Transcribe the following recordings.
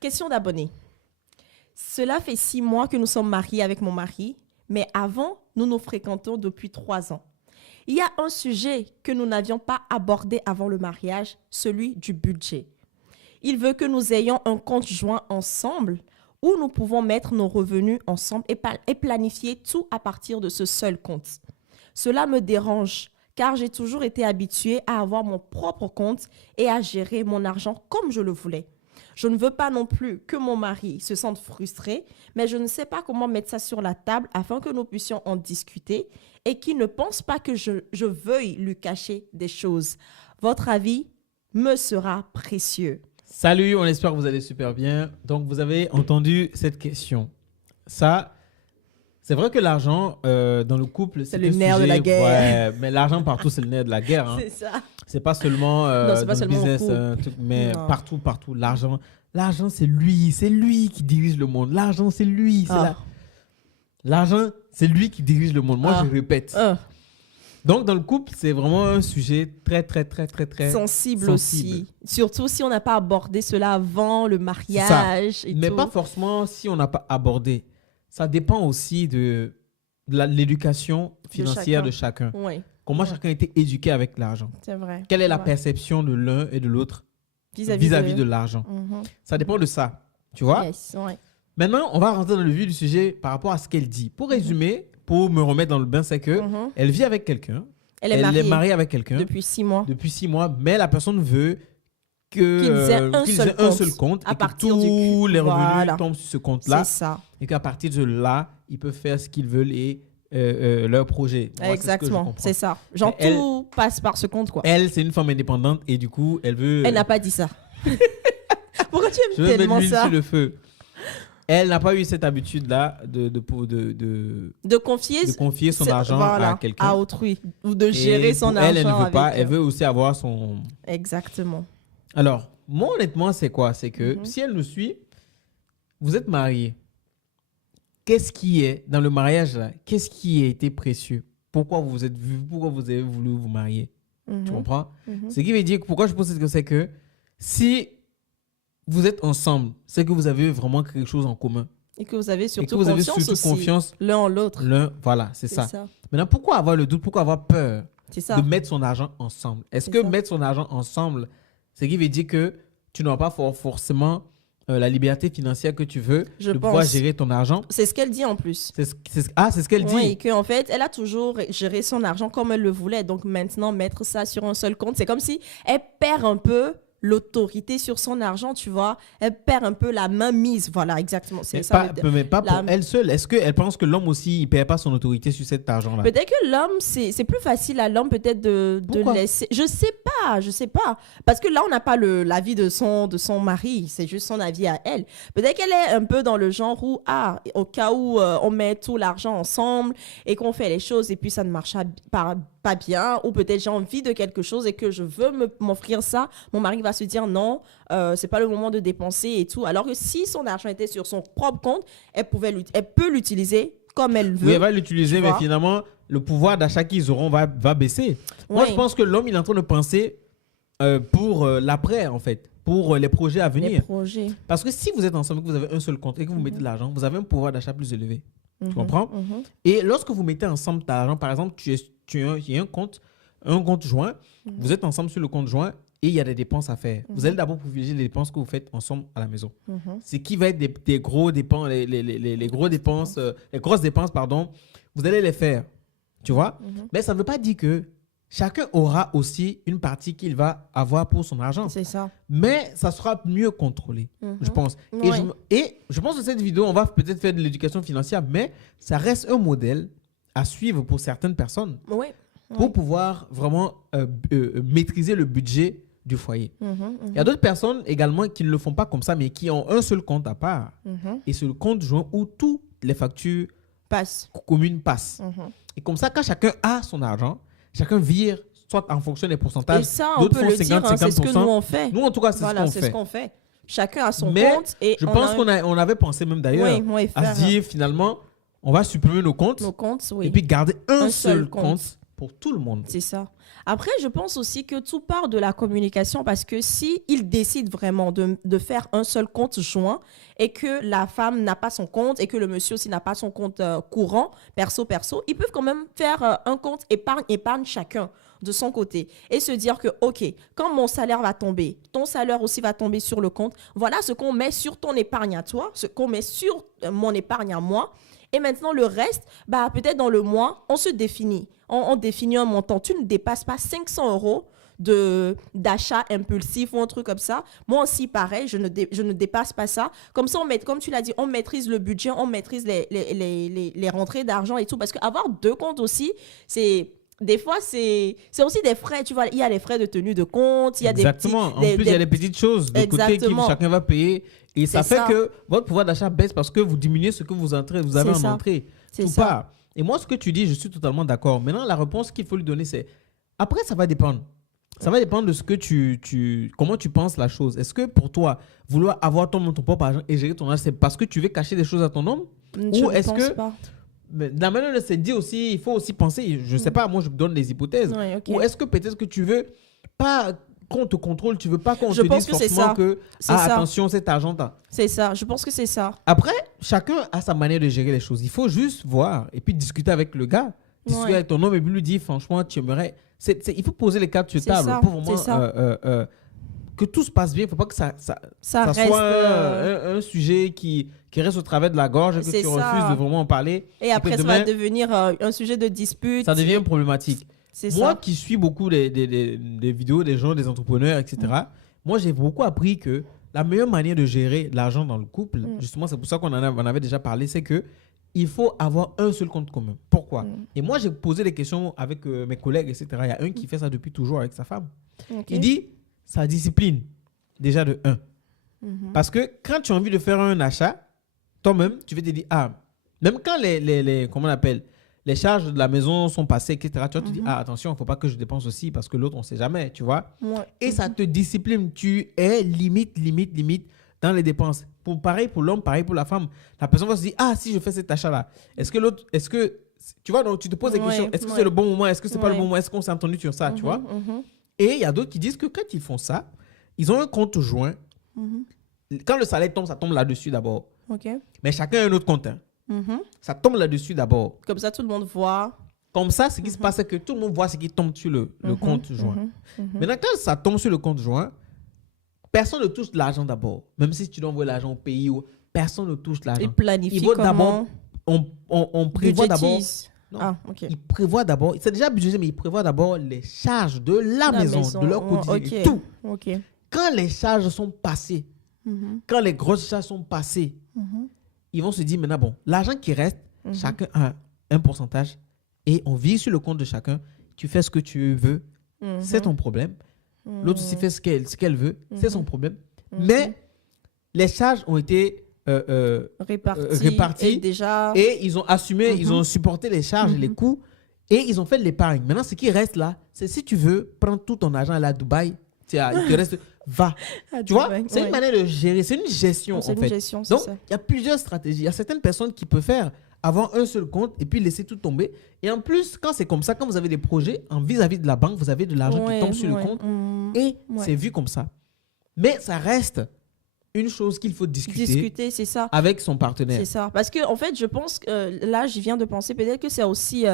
Question d'abonné. Cela fait 6 mois que nous sommes mariés avec mon mari, mais avant, nous nous fréquentons depuis 3 ans. Il y a un sujet que nous n'avions pas abordé avant le mariage, celui du budget. Il veut que nous ayons un compte joint ensemble où nous pouvons mettre nos revenus ensemble et planifier tout à partir de ce seul compte. Cela me dérange car j'ai toujours été habituée à avoir mon propre compte et à gérer mon argent comme je le voulais. Je ne veux pas non plus que mon mari se sente frustré, mais je ne sais pas comment mettre ça sur la table afin que nous puissions en discuter et qu'il ne pense pas que je veuille lui cacher des choses. Votre avis me sera précieux. Salut, on espère que vous allez super bien. Donc, vous avez entendu cette question. Ça, c'est vrai que l'argent dans le couple, c'est le nerf de la guerre. Ouais, mais l'argent partout, c'est le nerf de la guerre. Hein. C'est ça. C'est pas seulement non, c'est pas dans seulement le business, truc, mais non. partout. L'argent, c'est lui qui dirige le monde. L'argent, c'est lui. L'argent, c'est lui qui dirige le monde. Moi, je répète. Donc, dans le couple, c'est vraiment un sujet très sensible aussi. Surtout si on n'a pas abordé cela avant le mariage. Mais pas forcément si on n'a pas abordé. Ça dépend aussi de l'éducation financière de chacun. Oui. Comment chacun a été éduqué avec l'argent. C'est vrai. Quelle est la perception de l'un et de l'autre vis-à-vis de l'argent. Ça dépend de ça. Tu vois? Yes, ouais. Maintenant, on va rentrer dans le vif du sujet par rapport à ce qu'elle dit. Pour résumer, pour me remettre dans le bain, c'est que elle vit avec quelqu'un. Elle est mariée avec quelqu'un. Depuis 6 mois. Depuis 6 mois, mais la personne veut qu'ils aient un seul compte et que tous les revenus tombent sur ce compte-là. C'est ça. Et qu'à partir de là, ils peuvent faire ce qu'ils veulent et leur projet. Moi, exactement, c'est ça. Genre, tout passe par ce compte, quoi. Elle, c'est une femme indépendante et du coup, elle veut... Elle n'a pas dit ça. Pourquoi tu aimes tellement ça? Je veux mettre l'huile sur le feu. Elle n'a pas eu cette habitude-là de confier son argent à quelqu'un. À autrui. Ou de gérer son argent. Elle ne veut pas. Elle veut aussi avoir son... Exactement. Alors, moi, honnêtement, c'est quoi? C'est que si elle nous suit, vous êtes mariés. Qu'est-ce qui est, dans le mariage, là, qu'est-ce qui a été précieux? Pourquoi vous avez voulu vous marier? Tu comprends? Ce qui veut dire, pourquoi je pose cette question, c'est que si vous êtes ensemble, c'est que vous avez vraiment quelque chose en commun. Et que vous avez surtout confiance l'un en l'autre. Voilà, c'est ça. Maintenant, pourquoi avoir le doute? Pourquoi avoir peur de mettre son argent ensemble? Est-ce que mettre son argent ensemble, ce qui veut dire que tu n'auras pas forcément la liberté financière que tu veux de pouvoir gérer ton argent? C'est ce qu'elle dit en plus. C'est ce qu'elle dit. Oui, qu'en fait, elle a toujours géré son argent comme elle le voulait. Donc maintenant, mettre ça sur un seul compte, c'est comme si elle perd un peu l'autorité sur son argent, tu vois. Elle perd un peu la main mise. Voilà, exactement. C'est ça. Mais pas pour elle seule. Est-ce qu'elle pense que l'homme aussi, il ne perd pas son autorité sur cet argent-là? Peut-être que l'homme, c'est plus facile à l'homme peut-être de laisser... Je sais pas. Parce que là, on n'a pas l'avis de son mari. C'est juste son avis à elle. Peut-être qu'elle est un peu dans le genre où, au cas où on met tout l'argent ensemble et qu'on fait les choses et puis ça ne marche pas bien, ou peut-être j'ai envie de quelque chose et que je veux m'offrir ça, mon mari va se dire non, c'est pas le moment de dépenser et tout. Alors que si son argent était sur son propre compte, elle peut l'utiliser comme elle veut. Oui, elle va l'utiliser, mais finalement, le pouvoir d'achat qu'ils auront va baisser. Moi, je pense que l'homme, il est en train de penser pour l'après, en fait, pour les projets à venir. Parce que si vous êtes ensemble, que vous avez un seul compte et que vous mettez de l'argent, vous avez un pouvoir d'achat plus élevé. Tu comprends? Et lorsque vous mettez ensemble de l'argent, par exemple, il y a un compte joint, vous êtes ensemble sur le compte joint et il y a des dépenses à faire. Vous allez d'abord privilégier les dépenses que vous faites ensemble à la maison. Ce qui va être des gros dépenses, les grosses dépenses, vous allez les faire. Tu vois? Mais ça ne veut pas dire que chacun aura aussi une partie qu'il va avoir pour son argent. C'est ça. Mais ça sera mieux contrôlé, je pense. Et je pense que cette vidéo, on va peut-être faire de l'éducation financière, mais ça reste un modèle à suivre pour certaines personnes pour pouvoir vraiment maîtriser le budget du foyer. Il y a d'autres personnes également qui ne le font pas comme ça, mais qui ont un seul compte à part. Et c'est le compte joint où toutes les factures communes passent. Et comme ça, quand chacun a son argent, chacun vire soit en fonction des pourcentages. Et ça, on peut le dire, c'est ce que nous on fait. Nous, en tout cas, c'est ce qu'on fait. Chacun a son compte. Et je pense qu'on avait pensé même d'ailleurs à se dire finalement, on va supprimer nos comptes et puis garder un seul compte pour tout le monde. C'est ça. Après, je pense aussi que tout part de la communication parce que si ils décident vraiment de faire un seul compte joint et que la femme n'a pas son compte et que le monsieur aussi n'a pas son compte courant, perso, ils peuvent quand même faire un compte épargne chacun de son côté et se dire que, OK, quand mon salaire va tomber, ton salaire aussi va tomber sur le compte. Voilà ce qu'on met sur ton épargne à toi, ce qu'on met sur mon épargne à moi. Et maintenant, le reste, bah, peut-être dans le mois, on se définit. On définit un montant. Tu ne dépasses pas 500 € d'achat impulsif ou un truc comme ça. Moi aussi, pareil, je ne dépasse pas ça. Comme ça, comme tu l'as dit, on maîtrise le budget, on maîtrise les rentrées d'argent et tout. Parce qu'avoir 2 comptes aussi, des fois, c'est aussi des frais. Tu vois, il y a les frais de tenue de compte. Il y a Exactement. En plus, il y a des petites choses de côté que chacun va payer. Et ça fait que votre pouvoir d'achat baisse parce que vous diminuez ce que vous avez en entrée. Tout part. Et moi, ce que tu dis, je suis totalement d'accord. Maintenant, la réponse qu'il faut lui donner, c'est... Après, ça va dépendre. Ça va dépendre de ce que comment tu penses la chose. Est-ce que pour toi, vouloir avoir ton propre argent et gérer ton argent, c'est parce que tu veux cacher des choses à ton homme? Ou est-ce que... Pas. La manière de se dire aussi, il faut aussi penser, je ne sais pas, moi je donne des hypothèses. Ouais, okay. Ou est-ce que peut-être que tu veux pas qu'on te contrôle, tu veux pas qu'on te dise forcément que attention, cet argent c'est ça, je pense que c'est ça. Après, chacun a sa manière de gérer les choses. Il faut juste voir et puis discuter avec le gars, discuter avec ton homme et puis lui dire franchement, tu aimerais... il faut poser les cartes sur table pour vraiment que tout se passe bien. Il ne faut pas que ça reste, soit un sujet qui reste au travers de la gorge, que tu refuses de vraiment en parler. Et après, ça va devenir un sujet de dispute. Ça devient problématique. Moi qui suis beaucoup des vidéos des gens, des entrepreneurs, etc., moi j'ai beaucoup appris que la meilleure manière de gérer l'argent dans le couple, justement, c'est pour ça qu'on en avait déjà parlé, c'est que il faut avoir un seul compte commun. Pourquoi? Et moi, j'ai posé des questions avec mes collègues, etc. Il y a un qui fait ça depuis toujours avec sa femme. Il dit sa discipline, déjà de 1. Parce que quand tu as envie de faire un achat, toi-même, tu vas te dire, même quand comment on appelle, les charges de la maison sont passées, etc., tu vas te dire, attention, il ne faut pas que je dépense aussi parce que l'autre, on ne sait jamais, tu vois. Et ça te discipline. Tu es limite dans les dépenses. Pareil pour l'homme, pareil pour la femme. La personne va se dire, si je fais cet achat-là, tu vois, donc tu te poses des questions. Est-ce que c'est le bon moment? Est-ce que c'est pas le bon moment? Est-ce qu'on s'est entendu sur ça, tu vois? Et il y a d'autres qui disent que quand ils font ça, ils ont un compte joint. Quand le salaire tombe, ça tombe là-dessus d'abord. Mais chacun a un autre compte. Ça tombe là-dessus d'abord. Comme ça, tout le monde voit. Comme ça, ce qui se passe, c'est que tout le monde voit ce qui tombe sur le compte joint. Maintenant, quand ça tombe sur le compte joint, personne ne touche l'argent d'abord. Même si tu dois envoyer l'argent au pays, personne ne touche l'argent. Il planifie comment? On prévoit d'abord... Il prévoit d'abord... C'est déjà budgété, mais il prévoit d'abord les charges de la maison, de leur quotidien, tout. Quand les charges sont passées, quand les grosses charges sont passées, ils vont se dire maintenant, bon, l'argent qui reste, chacun a un pourcentage et on vit sur le compte de chacun. Tu fais ce que tu veux, c'est ton problème. L'autre aussi fait ce qu'elle veut, c'est son problème. Mais les charges ont été réparties et ils ont assumé, ils ont supporté les charges et les coûts et ils ont fait de l'épargne. Maintenant, ce qui reste là, c'est si tu veux prendre tout ton argent à Dubaï, il te reste... Va. Tu vois, c'est une manière de gérer, c'est une gestion en fait. Donc, il y a plusieurs stratégies. Il y a certaines personnes qui peuvent avoir un seul compte et puis laisser tout tomber. Et en plus, quand c'est comme ça, quand vous avez des projets vis-à-vis de la banque, vous avez de l'argent qui tombe sur le compte et c'est vu comme ça. Mais ça reste une chose qu'il faut discuter c'est ça. Avec son partenaire. C'est ça. Parce que, en fait, je pense que là, je viens de penser peut-être que c'est aussi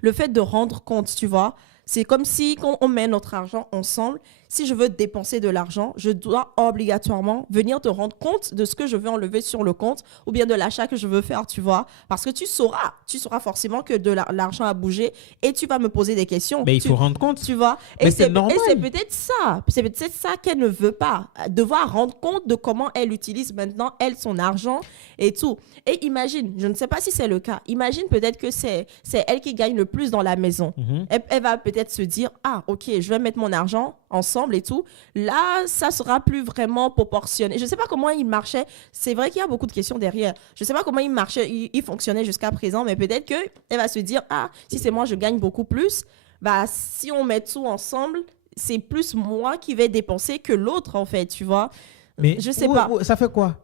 le fait de rendre compte, tu vois. C'est comme si, quand on met notre argent ensemble, si je veux dépenser de l'argent, je dois obligatoirement venir te rendre compte de ce que je veux enlever sur le compte ou bien de l'achat que je veux faire, tu vois. Parce que tu sauras forcément que de l'argent a bougé et tu vas me poser des questions. Mais il faut rendre compte. Tu vois. Mais c'est normal. Et c'est peut-être ça. C'est peut-être ça qu'elle ne veut pas. Devoir rendre compte de comment elle utilise maintenant, elle, son argent et tout. Et imagine, je ne sais pas si c'est le cas, imagine peut-être que c'est elle qui gagne le plus dans la maison. Elle va peut-être se dire, ok, je vais mettre mon argent ensemble et tout. Là, ça sera plus vraiment proportionné. Je ne sais pas comment il marchait. C'est vrai qu'il y a beaucoup de questions derrière. Je ne sais pas comment il marchait, il fonctionnait jusqu'à présent, mais peut-être qu'elle va se dire, si c'est moi, je gagne beaucoup plus. Bah, si on met tout ensemble, c'est plus moi qui vais dépenser que l'autre, en fait, tu vois. Mais je sais pas. Ça fait quoi?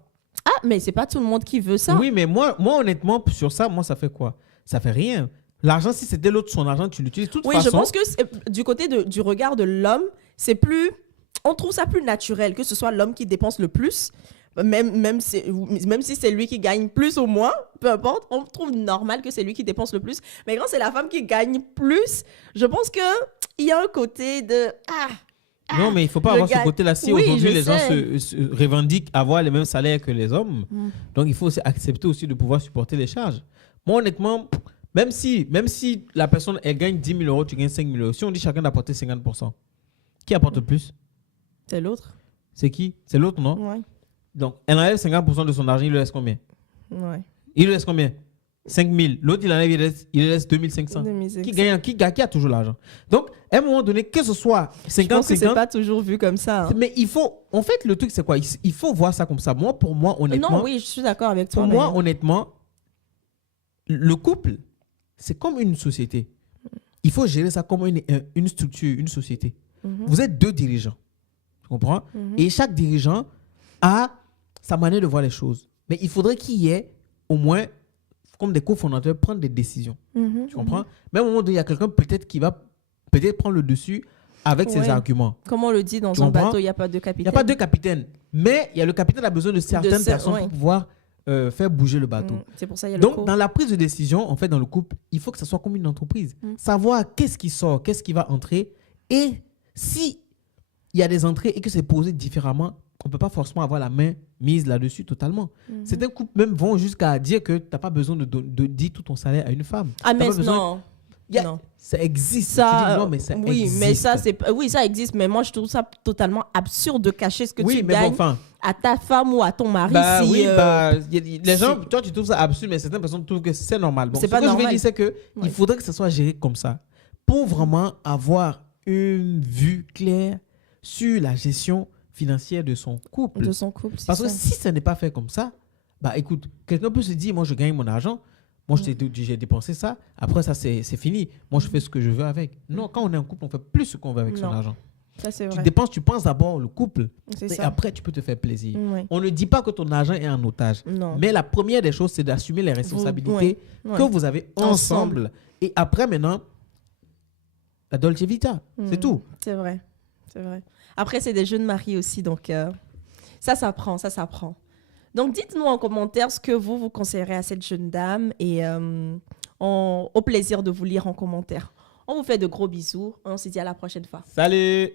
Mais c'est pas tout le monde qui veut ça. Oui, mais moi honnêtement, sur ça, moi, ça fait quoi? Ça fait rien. L'argent, si c'était l'autre, son argent, tu l'utilises de toute façon. Oui, je pense que du côté du regard de l'homme, c'est plus... On trouve ça plus naturel que ce soit l'homme qui dépense le plus, même si c'est lui qui gagne plus ou moins, peu importe, on trouve normal que c'est lui qui dépense le plus. Mais quand c'est la femme qui gagne plus, je pense qu'il y a un côté de... Non, mais il ne faut pas avoir ce côté-là. Si aujourd'hui les gens se revendiquent avoir les mêmes salaires que les hommes, donc il faut aussi accepter aussi de pouvoir supporter les charges. Moi, honnêtement, même si la personne elle gagne 10 000 euros, tu gagnes 5 000 euros, si on dit chacun d'apporter 50%, qui apporte le plus? C'est l'autre. C'est qui? C'est l'autre, non? Ouais. Donc, elle enlève 50% de son argent, il lui laisse combien? Ouais. Il lui laisse combien? 5 000. L'autre, il enlève, il laisse 2 500. Qui a toujours l'argent? Donc, à un moment donné, que ce soit 50-50... Je pense que c'est pas toujours vu comme ça. Hein. Mais il faut... En fait, le truc, c'est quoi? Il faut voir ça comme ça. Pour moi, honnêtement... Non, oui, je suis d'accord avec toi. Pour moi, honnêtement, le couple, c'est comme une société. Il faut gérer ça comme une structure, une société. Vous êtes 2 dirigeants. Tu comprends? Et chaque dirigeant a sa manière de voir les choses. Mais il faudrait qu'il y ait au moins, comme des cofondateurs, prendre des décisions. Tu comprends? Mais à un moment donné, il y a quelqu'un peut-être qui va prendre le dessus avec ses arguments. Comme on le dit dans un bateau, il n'y a pas de capitaine. Il n'y a pas de capitaine. Mais il y a le capitaine a besoin de certaines personnes pour pouvoir faire bouger le bateau. C'est pour ça qu'il y a Donc, dans la prise de décision, en fait, dans le couple, il faut que ça soit comme une entreprise. Savoir qu'est-ce qui sort, qu'est-ce qui va entrer. Et si il y a des entrées et que c'est posé différemment, on ne peut pas forcément avoir la main mise là-dessus totalement. Certains couples même vont jusqu'à dire que tu n'as pas besoin de dire tout ton salaire à une femme. Ah, mais non. Non. Ça existe. Ça, tu dis non, mais ça existe. Mais ça, ça existe. Mais moi, je trouve ça totalement absurde de cacher ce que tu gagnes à ta femme ou à ton mari. Les gens, toi, tu trouves ça absurde, mais certaines personnes trouvent que c'est normal. Bon, ce que je veux dire, c'est qu'il faudrait que ça soit géré comme ça pour vraiment avoir une vue claire sur la gestion financière de son couple. Parce que si ça n'est pas fait comme ça, écoute, quelqu'un peut se dire, moi, je gagne mon argent. Moi, j'ai dépensé ça. Après, ça, c'est fini. Moi, je fais ce que je veux avec. Non, quand on est en couple, on fait plus ce qu'on veut avec son argent. Ça, c'est vrai. Tu dépenses, tu penses d'abord le couple. Et après, tu peux te faire plaisir. On ne dit pas que ton argent est en otage. Non. Mais la première des choses, c'est d'assumer les responsabilités que vous avez ensemble. Et après, maintenant, la Dolce Vita. C'est tout. C'est vrai. Après, c'est des jeunes mariés aussi. Donc, ça s'apprend. Donc, dites-nous en commentaire ce que vous conseillerez à cette jeune dame et au plaisir de vous lire en commentaire. On vous fait de gros bisous. On se dit à la prochaine fois. Salut!